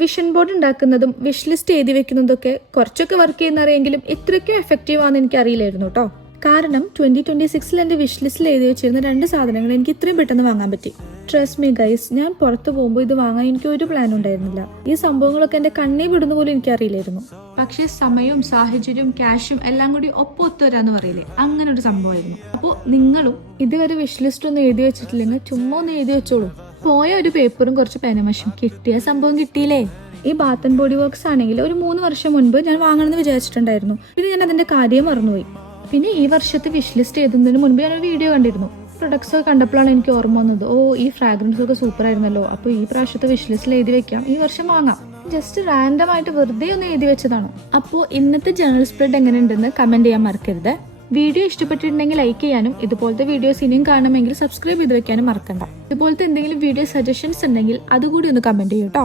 Vision board ഉണ്ടാക്കുന്നതും wish list എഴുതി വെക്കുന്നതൊക്കെ കുറച്ചൊക്കെ വർക്ക് ചെയ്യുന്നറിയെങ്കിലും ഇത്രയ്ക്കും എഫക്റ്റീവ് ആണെന്ന് എനിക്ക് അറിയില്ലായിരുന്നു കേട്ടോ. കാരണം 2026 എൻ്റെ വിഷ് ലിസ്റ്റിൽ എഴുതി വെച്ചിരുന്ന 2 സാധനങ്ങൾ എനിക്ക് ഇത്രയും പെട്ടെന്ന് വാങ്ങാൻ പറ്റി. ട്രസ്റ്റ് മീ ഗൈസ്, ഞാൻ പുറത്ത് പോകുമ്പോൾ ഇത് വാങ്ങാൻ എനിക്ക് ഒരു പ്ലാൻ ഉണ്ടായിരുന്നില്ല. ഈ സംഭവങ്ങളൊക്കെ എൻ്റെ കണ്ണേ വിടുന്ന പോലും എനിക്ക് അറിയില്ലായിരുന്നു. പക്ഷേ സമയവും സാഹചര്യവും ക്യാഷും എല്ലാം കൂടി ഒത്തുവരാന്ന് പറയില്ലേ, അങ്ങനെ ഒരു സംഭവമായിരുന്നു. അപ്പോൾ നിങ്ങളും ഇതുവരെ വിഷ് ലിസ്റ്റ് ഒന്നും എഴുതി വെച്ചിട്ടില്ലെങ്കിൽ ചുമ്മാ ഒന്ന് എഴുതി വെച്ചോളൂ. പോയ ഒരു പേപ്പറും കുറച്ച് പേനമശും കിട്ടിയ സംഭവം കിട്ടിയില്ലേ. ഈ ബാത്ത് ആൻഡ് ബോഡി വർക്ക്സ് ആണെങ്കിൽ ഒരു 3 വർഷം മുൻപ് ഞാൻ വാങ്ങണമെന്ന് വിചാരിച്ചിട്ടുണ്ടായിരുന്നു. പിന്നെ ഞാൻ അതിന്റെ കാര്യം മറന്നുപോയി. പിന്നെ ഈ വർഷത്തെ വിഷ് ലിസ്റ്റ് എഴുതുന്നതിന് മുൻപ് ഞാനൊരു വീഡിയോ കണ്ടിരുന്നു. പ്രൊഡക്ട്സ് ഒക്കെ കണ്ടപ്പോഴാണ് എനിക്ക് ഓർമ്മ വന്നത്, ഈ ഫ്രാഗ്രൻസ് ഒക്കെ സൂപ്പർ ആയിരുന്നല്ലോ, അപ്പോൾ ഈ പ്രാവശ്യത്തെ വിഷ് ലിസ്റ്റിൽ എഴുതി വെക്കാം, ഈ വർഷം വാങ്ങാം. ജസ്റ്റ് റാൻഡം ആയിട്ട് വെറുതെ ഒന്ന് എഴുതി വെച്ചതാണ്. അപ്പോൾ ഇന്നത്തെ ജേണൽ സ്പ്രെഡ് എങ്ങനെയുണ്ടെന്ന് കമന്റ് ചെയ്യാൻ മറക്കരുത്. വീഡിയോ ഇഷ്ടപ്പെട്ടിട്ടുണ്ടെങ്കിൽ ലൈക്ക് ചെയ്യാനും ഇതുപോലത്തെ വീഡിയോസ് ഇനിയും കാണണമെങ്കിൽ സബ്സ്ക്രൈബ് ചെയ്ത് വെക്കാനും മറക്കണ്ട. ഇതുപോലത്തെ എന്തെങ്കിലും വീഡിയോ സജഷൻസ് ഉണ്ടെങ്കിൽ അതുകൂടി ഒന്ന് കമന്റ് ചെയ്യൂ കേട്ടോ.